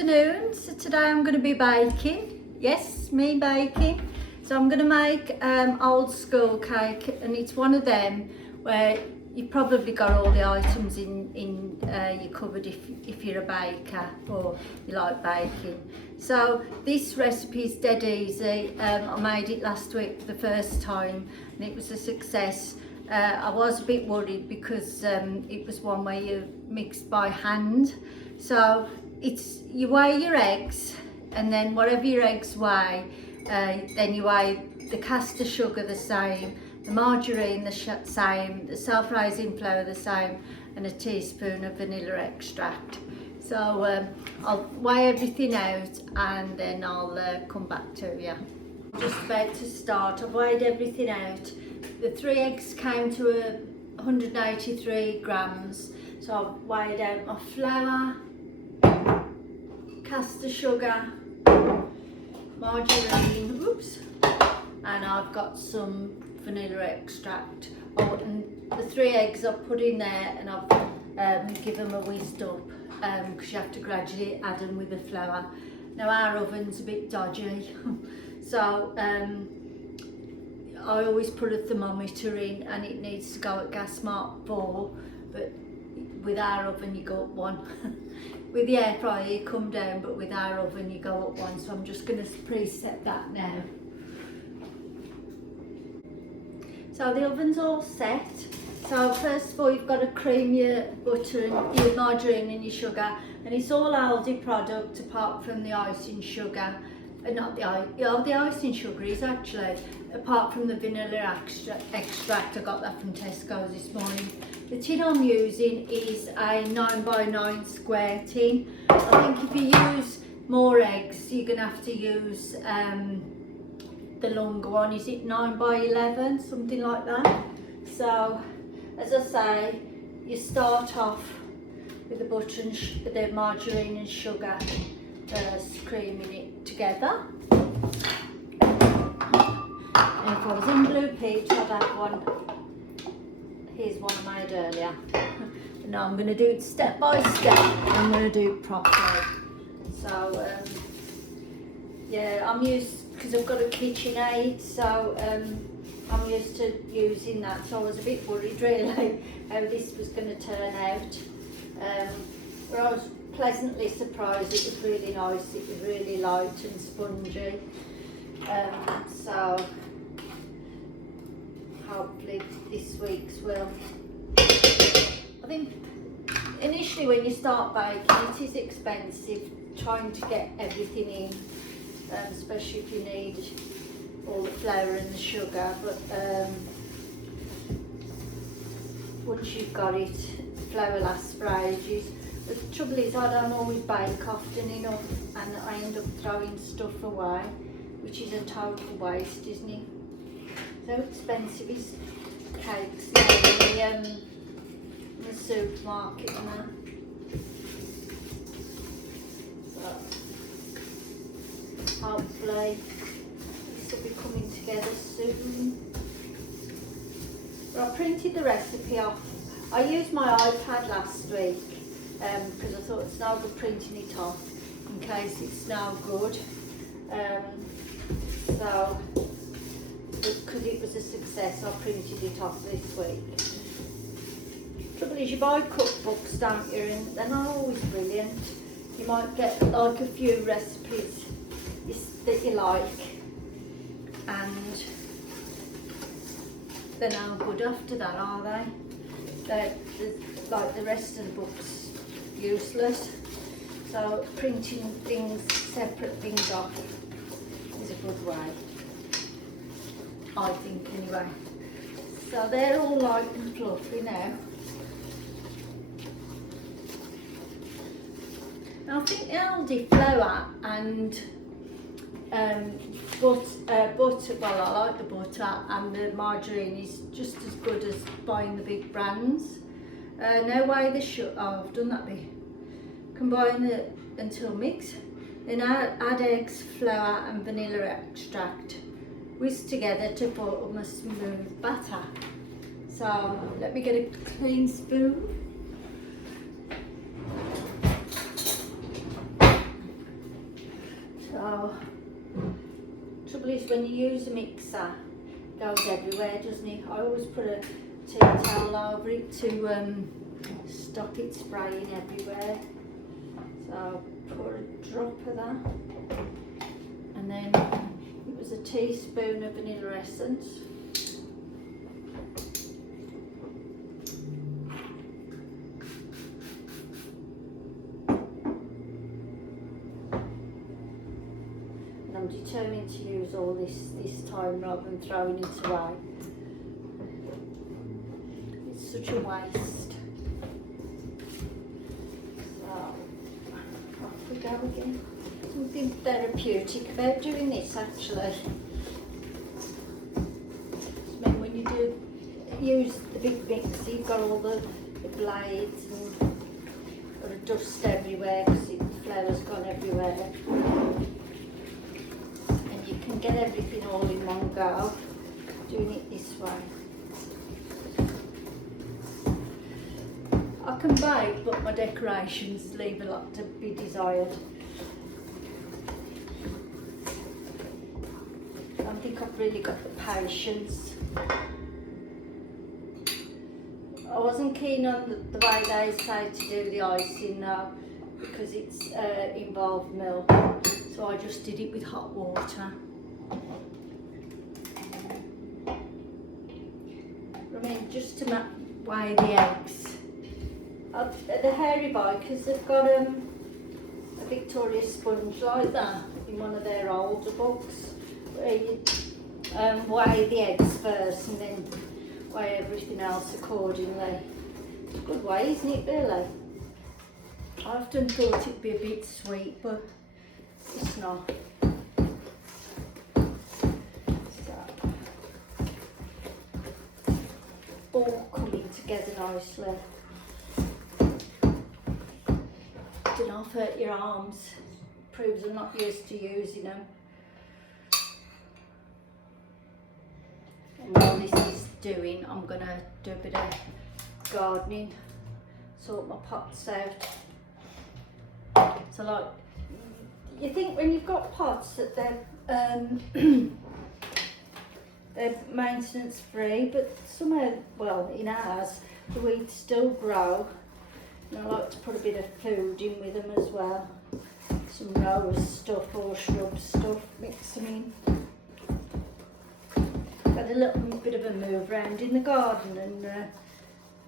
afternoon. So today I'm going to be baking. Yes, me baking. So I'm going to make old school cake, and it's one of them where you've probably got all the items in your cupboard if you're a baker or you like baking. So this recipe is dead easy. I made it last week for the first time and it was a success. I was a bit worried because it was one where you mixed by hand. So you weigh your eggs, and then whatever your eggs weigh, then you weigh the castor sugar the same, the margarine the same, the self-raising flour the same, and a teaspoon of vanilla extract. So I'll weigh everything out and then I'll come back to you. I'm just about to start. I've weighed everything out. The 3 eggs came to 183 grams. So I've weighed out my flour, castor sugar, margarine, and I've got some vanilla extract. Oh, and the 3 eggs I've put in there and I've given them a whisk up because you have to gradually add them with the flour. Now our oven's a bit dodgy, so I always put a thermometer in and it needs to go at gas mark 4, but with our oven you go up 1. With the air fryer you come down, but with our oven you go up 1, so I'm just going to preset that now. So the oven's all set. So first of all you've got to cream your butter and your margarine and your sugar, and it's all Aldi product apart from the icing sugar. Not the icing sugar is actually, apart from the vanilla extract. I got that from Tesco's this morning. The tin I'm using is a 9x9 square tin. I think if you use more eggs you're going to have to use the longer one. Is it 9x11, something like that? So as I say, you start off with the butter and the margarine and sugar, creaming it together. And if I was in Blue Peach I'd have one. Here's one I made earlier. Now I'm going to do it step by step. I'm going to do it properly. So yeah, I'm used, because I've got a KitchenAid, so I'm used to using that. So I was a bit worried really how this was going to turn out. But I was pleasantly surprised. It was really nice. It was really light and spongy. So hopefully this week's will. I think initially when you start baking it is expensive trying to get everything in, especially if you need all the flour and the sugar, but once you've got it, the flour lasts for ages. The trouble is I don't always bake often enough and I end up throwing stuff away, which is a total waste, isn't it? So expensive is cakes now in the supermarket now. So hopefully this will be coming together soon. But I printed the recipe off. I used my iPad last week because I thought it's no good printing it off in case it's no good. So because it was a success, I printed it off this week. Trouble is you buy cookbooks, don't you, and they're not always brilliant. You might get like a few recipes that you like and they're no good after that, are they? They're like the rest of the book's useless. So printing things, separate things off is a good way, I think anyway. So they're all light and fluffy now. Now I think the Aldi flour and butter, well I like the butter, and the margarine is just as good as buying the big brands. Now weigh the sugar, oh I've done that bit. Combine it until mix. Then add eggs, flour and vanilla extract. Whisk together to form a smooth batter. So let me get a clean spoon. when you use a mixer, it goes everywhere, doesn't it? I always put a tea towel over it to stop it spraying everywhere. So pour a drop of that, and then it was a teaspoon of vanilla essence. And I'm determined to use all this time rather than throwing it away. It's such a waste. Go again. Something therapeutic about doing this actually. I mean, when you do use the big mixer, you've got all the blades and got a dust everywhere because the flour's gone everywhere. And you can get everything all in one go doing it this way. I can bake, but my decorations leave a lot to be desired. I don't think I've really got the patience. I wasn't keen on the way they say to do the icing now because it's involved milk, so I just did it with hot water. I mean, just to weigh the eggs. The hairy bikers have got a Victoria sponge like that in one of their older books where you weigh the eggs first and then weigh everything else accordingly. It's a good way, isn't it, really? I often thought it'd be a bit sweet, but it's not. So, all coming together nicely. Don't know, hurt your arms. Proves I'm not used to using them. And while this is doing, I'm going to do a bit of gardening, sort my pots out. So like, you think when you've got pots that they're maintenance free, but somehow, well, in ours, the weeds still grow. And I like to put a bit of food in with them as well. Some rose stuff or shrub stuff, mix them in. Got a little bit of a move around in the garden, and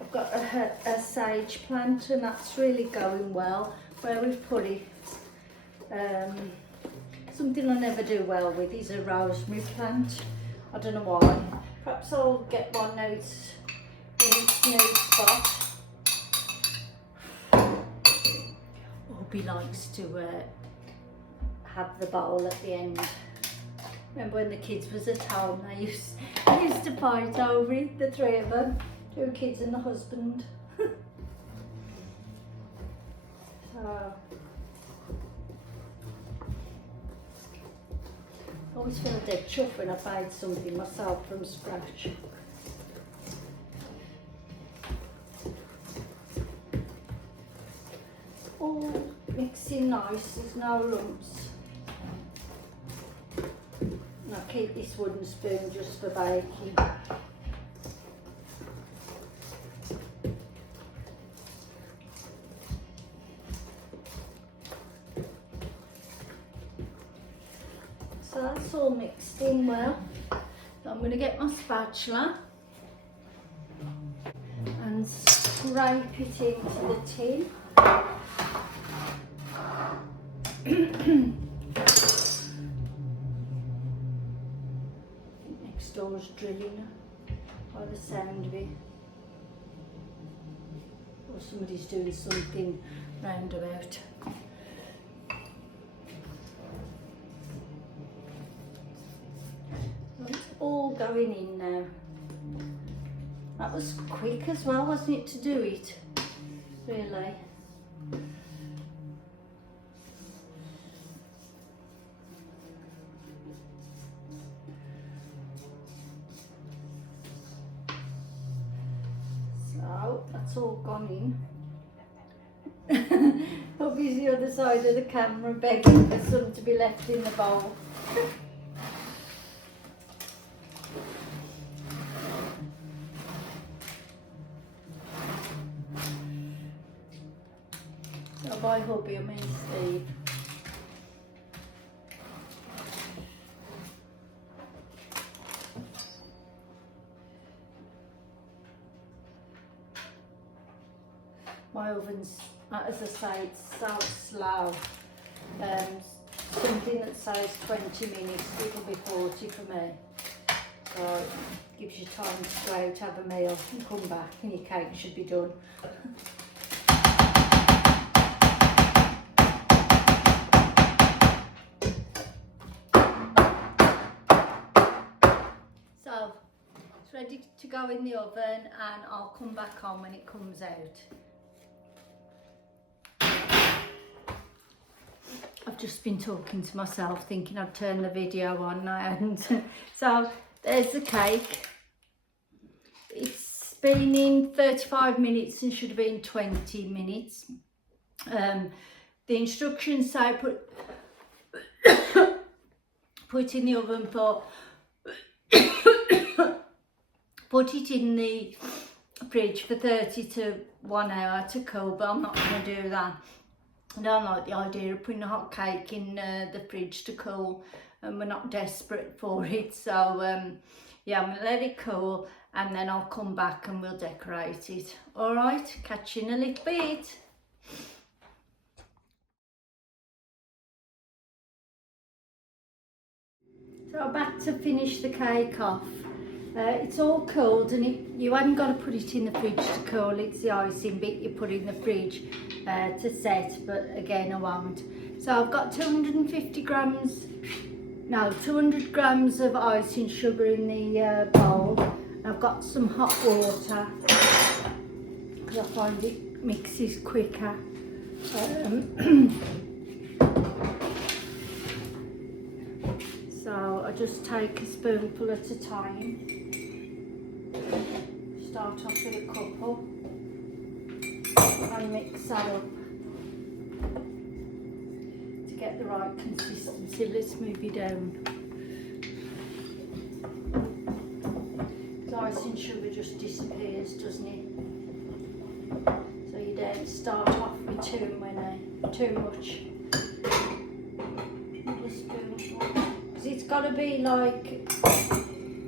I've got a sage plant, and that's really going well. Where we've put it, something I never do well with is a rosemary plant. I don't know why. Perhaps I'll get one now it's in its new spot. He likes to have the bowl at the end. Remember when the kids was at home, they used to fight over it, the three of them, 2 kids and the husband. So, I always feel dead chuffed when I made something myself from scratch. All mixing nice, there's no lumps. And I'll keep this wooden spoon just for baking. So that's all mixed in well. So I'm going to get my spatula and scrape it into the tin. Next door's drilling by the sound of it. Or somebody's doing something roundabout. So it's all going in now. That was quick as well, wasn't it, to do it? Really. That's all gone in. Obviously the other side of the camera begging for some to be left in the bowl. my hubby, I mean Steve. My oven's, as I say, it's so slow. Something that says 20 minutes, it'll be 40 for me. So it gives you time to go out, have a meal and come back and your cake should be done. So it's ready to go in the oven and I'll come back on when it comes out. I've just been talking to myself thinking I'd turn the video on and I hadn't. So there's the cake. It's been in 35 minutes and should have been 20 minutes. The instructions say put in the oven for put it in the fridge for 30 to 1 hour to cool, but I'm not going to do that. I don't like the idea of putting a hot cake in the fridge to cool, and we're not desperate for it. So yeah, I'm going to let it cool and then I'll come back and we'll decorate it. Alright, catch you in a little bit. So I'm back to finish the cake off. It's all cooled and you haven't got to put it in the fridge to cool, it's the icing bit you put in the fridge to set, but again I won't. So I've got 200 grams of icing sugar in the bowl. I've got some hot water because I find it mixes quicker. So I just take a spoonful at a time. Start off with a couple and mix that up to get the right consistency. Let's move it down. The icing sugar just disappears, doesn't it? So you don't start off with too much. Another spoonful. Because it's got to be like,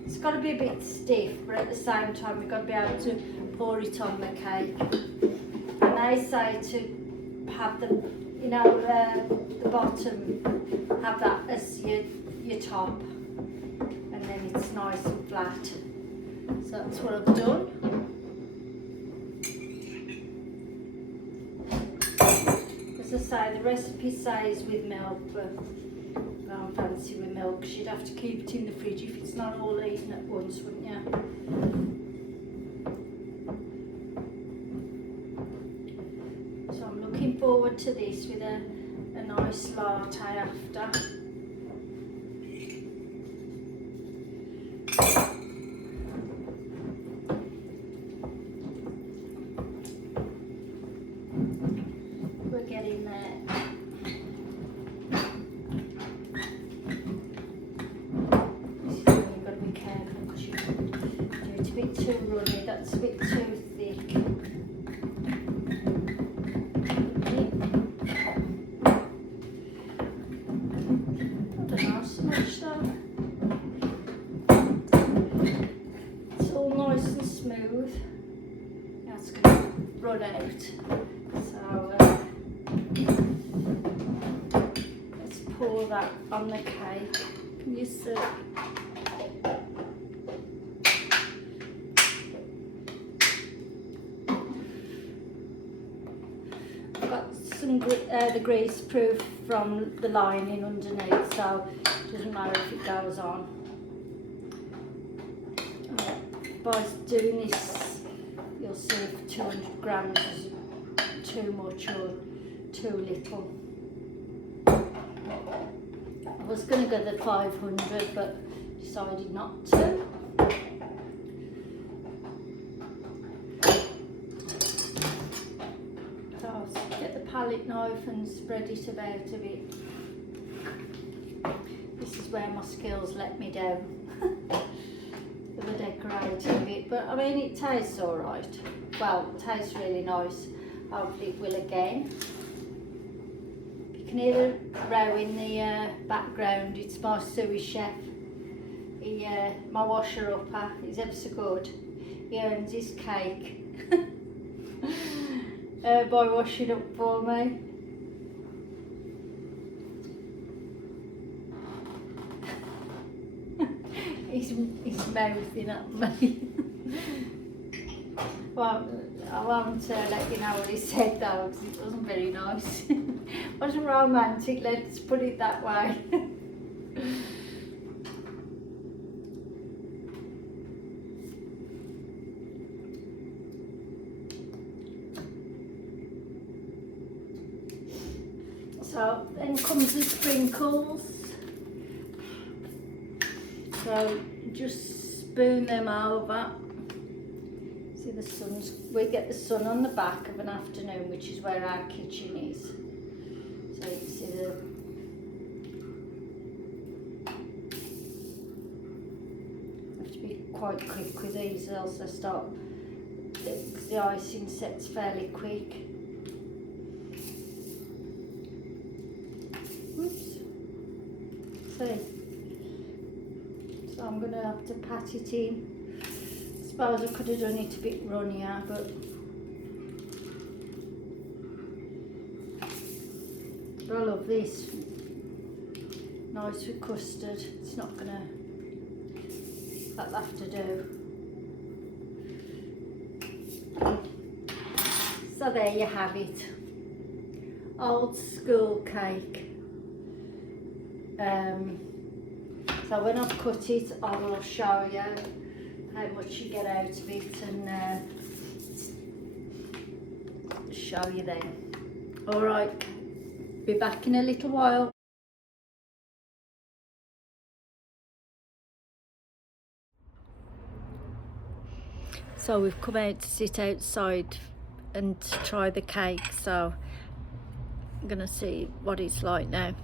it's got to be a bit stiff, but at the same time you've got to be able to pour it on the cake. And they say to have the, you know, the bottom, have that as your top, and then it's nice and flat. So that's what I've done. As I say, the recipe says with milk, but I don't fancy with milk because you'd have to keep it in the fridge if it's not all eaten at once, wouldn't you? So I'm looking forward to this with a nice latte after. We're getting there. Too runny, that's a bit too thick. I don't know so much though. It's all nice and smooth. Now it's going to run out. So let's pour that on the cake. Can you see? The grease proof from the lining underneath, so it doesn't matter if it goes on. By doing this, you'll see if 200 grams is too much or too little. I was going to go the 500, but decided not to. Palette knife and spread it about a bit. This is where my skills let me down for the decorating bit, but I mean it tastes alright. Well, it tastes really nice. Hopefully it will again. You can hear the row in the background. It's my Suey chef. He, my washer upper. He's ever so good. He earns his cake by washing up for me. He's mouthing at me. Well, I won't let you know what he said though, because it wasn't very nice. Wasn't romantic, let's put it that way. So then comes the sprinkles. So just spoon them over. See, the sun's, we get the sun on the back of an afternoon, which is where our kitchen is. So you can see have to be quite quick with these, else they start, because the icing sets fairly quick. Oops. See. So I'm going to have to pat it in. I suppose I could have done it a bit runnier, but I love this. Nice with custard. It's not going to, that'll have to do. So there you have it. Old school cake. So when I've cut it, I will show you how much you get out of it and show you then. Alright, be back in a little while. So we've come out to sit outside and to try the cake, so I'm gonna see what it's like now.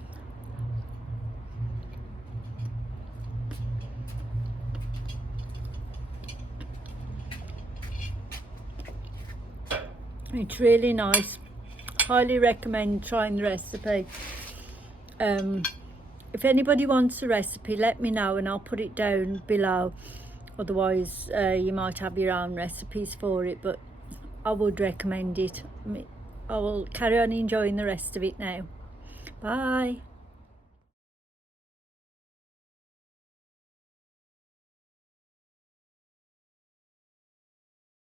It's really nice. Highly recommend trying the recipe. If anybody wants a recipe, let me know and I'll put it down below. Otherwise, you might have your own recipes for it, but I would recommend it. I will carry on enjoying the rest of it now. Bye.